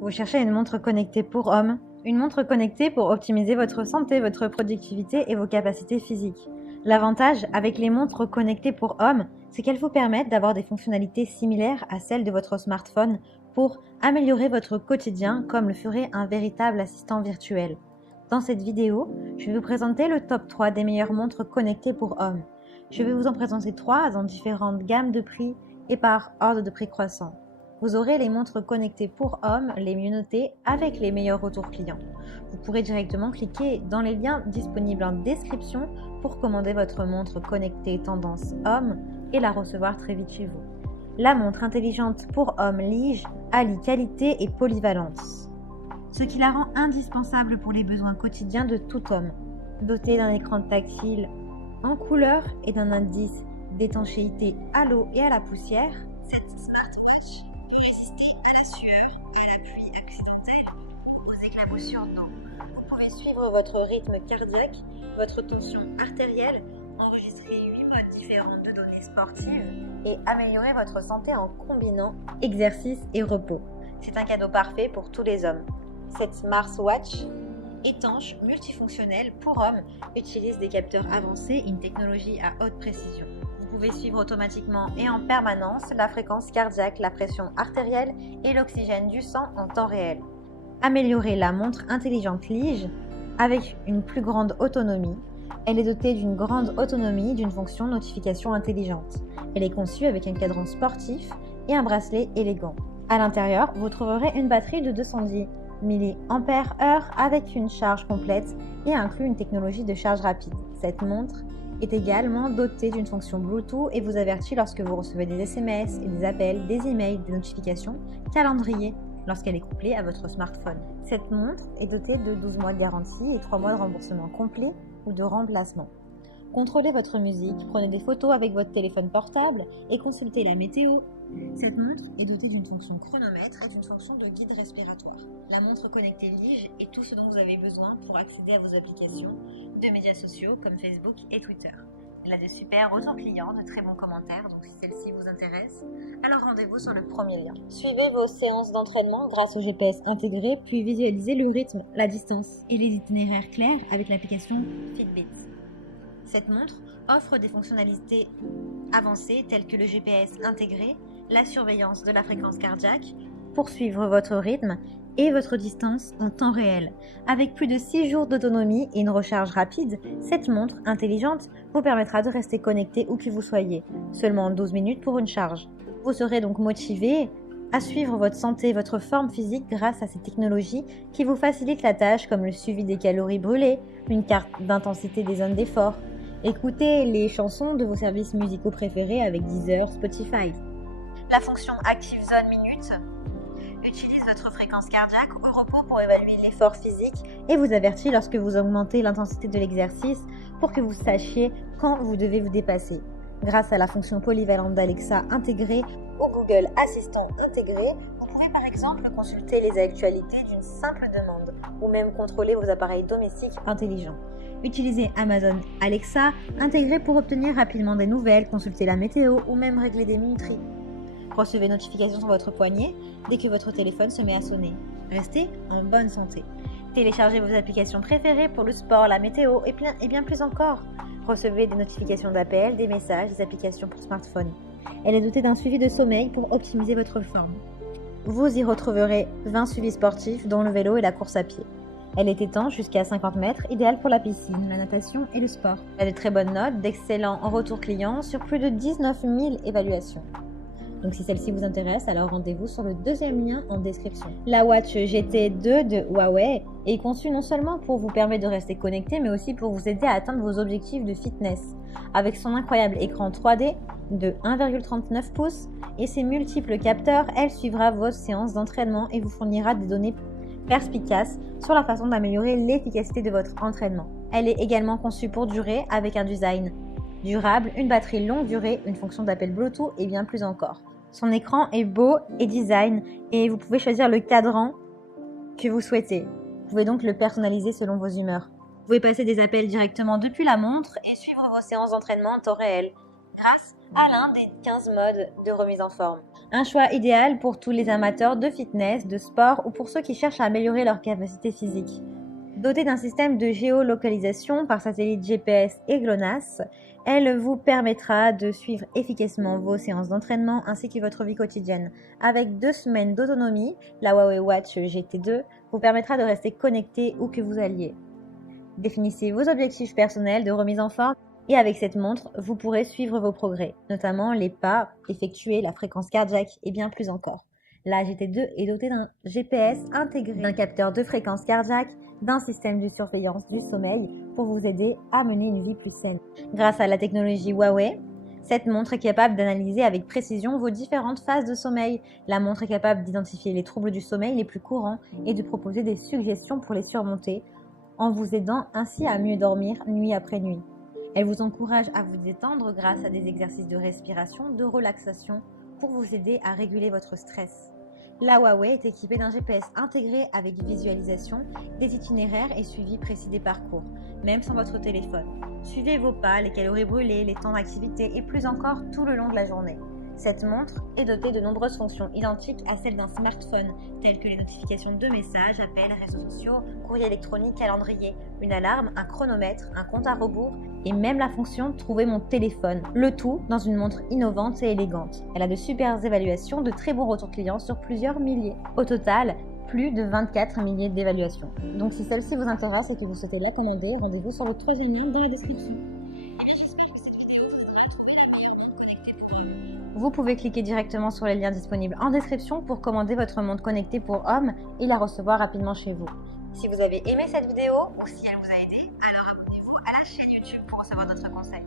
Vous cherchez une montre connectée pour homme, une montre connectée pour optimiser votre santé, votre productivité et vos capacités physiques. L'avantage avec les montres connectées pour homme, c'est qu'elles vous permettent d'avoir des fonctionnalités similaires à celles de votre smartphone pour améliorer votre quotidien comme le ferait un véritable assistant virtuel. Dans cette vidéo, je vais vous présenter le top 3 des meilleures montres connectées pour hommes. Je vais vous en présenter 3 dans différentes gammes de prix et par ordre de prix croissant. Vous aurez les montres connectées pour hommes les mieux notées avec les meilleurs retours clients. Vous pourrez directement cliquer dans les liens disponibles en description pour commander votre montre connectée tendance homme et la recevoir très vite chez vous. La montre intelligente pour homme Lige allie qualité et polyvalence, ce qui la rend indispensable pour les besoins quotidiens de tout homme. Dotée d'un écran tactile en couleur et d'un indice d'étanchéité à l'eau et à la poussière, cette smartwatch peut résister à la sueur, à la pluie accidentelle ou aux éclaboussures d'eau. Vous pouvez suivre votre rythme cardiaque, votre tension artérielle, enregistrer 8 modes différents de données sportives et améliorer votre santé en combinant exercice et repos. C'est un cadeau parfait pour tous les hommes. Cette smartwatch étanche, multifonctionnelle pour hommes, utilise des capteurs avancés et une technologie à haute précision. Vous pouvez suivre automatiquement et en permanence la fréquence cardiaque, la pression artérielle et l'oxygène du sang en temps réel. Améliorez la montre intelligente Lige avec une plus grande autonomie. Elle est dotée d'une grande autonomie d'une fonction notification intelligente. Elle est conçue avec un cadran sportif et un bracelet élégant. À l'intérieur, vous trouverez une batterie de 210 mAh avec une charge complète et inclut une technologie de charge rapide. Cette montre est également dotée d'une fonction Bluetooth et vous avertit lorsque vous recevez des SMS et des appels, des emails, des notifications, calendrier lorsqu'elle est couplée à votre smartphone. Cette montre est dotée de 12 mois de garantie et 3 mois de remboursement complet ou de remplacement. Contrôlez votre musique, prenez des photos avec votre téléphone portable et consultez la météo. Cette montre est dotée d'une fonction chronomètre et d'une fonction de guide respiratoire. La montre connectée Lige est tout ce dont vous avez besoin pour accéder à vos applications de médias sociaux comme Facebook et Twitter. Elle a de super retours clients, de très bons commentaires, donc si celle-ci vous intéresse, alors rendez-vous sur le premier lien. Suivez vos séances d'entraînement grâce au GPS intégré, puis visualisez le rythme, la distance et les itinéraires clairs avec l'application Fitbit. Cette montre offre des fonctionnalités avancées telles que le GPS intégré, la surveillance de la fréquence cardiaque, pour suivre votre rythme et votre distance en temps réel. Avec plus de 6 jours d'autonomie et une recharge rapide, cette montre intelligente vous permettra de rester connecté où que vous soyez, seulement 12 minutes pour une charge. Vous serez donc motivé à suivre votre santé et votre forme physique grâce à ces technologies qui vous facilitent la tâche comme le suivi des calories brûlées, une carte d'intensité des zones d'effort. Écoutez les chansons de vos services musicaux préférés avec Deezer, Spotify. La fonction Active Zone Minute utilise votre fréquence cardiaque au repos pour évaluer l'effort physique et vous avertit lorsque vous augmentez l'intensité de l'exercice pour que vous sachiez quand vous devez vous dépasser. Grâce à la fonction polyvalente d'Alexa intégrée ou Google Assistant intégré, vous pouvez par exemple consulter les actualités d'une simple demande ou même contrôler vos appareils domestiques intelligents. Utilisez Amazon Alexa intégré pour obtenir rapidement des nouvelles, consulter la météo ou même régler des minuteries. Recevez notification sur votre poignet dès que votre téléphone se met à sonner. Restez en bonne santé. Téléchargez vos applications préférées pour le sport, la météo et bien plus encore. Recevez des notifications d'appels, des messages, des applications pour smartphone. Elle est dotée d'un suivi de sommeil pour optimiser votre forme. Vous y retrouverez 20 suivis sportifs dont le vélo et la course à pied. Elle est étanche jusqu'à 50 mètres, idéale pour la piscine, la natation et le sport. Elle a de très bonnes notes, d'excellents retours clients sur plus de 19 000 évaluations. Donc si celle-ci vous intéresse, alors rendez-vous sur le deuxième lien en description. La Watch GT2 de Huawei est conçue non seulement pour vous permettre de rester connecté, mais aussi pour vous aider à atteindre vos objectifs de fitness. Avec son incroyable écran 3D de 1,39 pouces et ses multiples capteurs, elle suivra vos séances d'entraînement et vous fournira des données perspicaces sur la façon d'améliorer l'efficacité de votre entraînement. Elle est également conçue pour durer avec un design durable, une batterie longue durée, une fonction d'appel Bluetooth et bien plus encore. Son écran est beau et design et vous pouvez choisir le cadran que vous souhaitez. Vous pouvez donc le personnaliser selon vos humeurs. Vous pouvez passer des appels directement depuis la montre et suivre vos séances d'entraînement en temps réel grâce à l'un des 15 modes de remise en forme. Un choix idéal pour tous les amateurs de fitness, de sport ou pour ceux qui cherchent à améliorer leur capacité physique. Dotée d'un système de géolocalisation par satellite GPS et GLONASS, elle vous permettra de suivre efficacement vos séances d'entraînement ainsi que votre vie quotidienne. Avec 2 semaines d'autonomie, la Huawei Watch GT2 vous permettra de rester connecté où que vous alliez. Définissez vos objectifs personnels de remise en forme et avec cette montre, vous pourrez suivre vos progrès, notamment les pas effectués, la fréquence cardiaque et bien plus encore. La GT2 est dotée d'un GPS intégré, d'un capteur de fréquence cardiaque, d'un système de surveillance du sommeil pour vous aider à mener une vie plus saine. Grâce à la technologie Huawei, cette montre est capable d'analyser avec précision vos différentes phases de sommeil. La montre est capable d'identifier les troubles du sommeil les plus courants et de proposer des suggestions pour les surmonter, en vous aidant ainsi à mieux dormir nuit après nuit. Elle vous encourage à vous détendre grâce à des exercices de respiration, de relaxation pour vous aider à réguler votre stress. La Huawei est équipée d'un GPS intégré avec visualisation, des itinéraires et suivi précis des parcours, même sans votre téléphone. Suivez vos pas, les calories brûlées, les temps d'activité et plus encore tout le long de la journée. Cette montre est dotée de nombreuses fonctions identiques à celles d'un smartphone, telles que les notifications de messages, appels, réseaux sociaux, courrier électronique, calendrier, une alarme, un chronomètre, un compte à rebours et même la fonction « Trouver mon téléphone ». Le tout dans une montre innovante et élégante. Elle a de super évaluations, de très bons retours clients sur plusieurs milliers. Au total, plus de 24 milliers d'évaluations. Donc si celle-ci vous intéresse et que vous souhaitez la commander, rendez-vous sur le 3e lien dans la description. Vous pouvez cliquer directement sur les liens disponibles en description pour commander votre montre connectée pour hommes et la recevoir rapidement chez vous. Si vous avez aimé cette vidéo ou si elle vous a aidé, alors abonnez-vous à la chaîne YouTube pour recevoir d'autres conseils.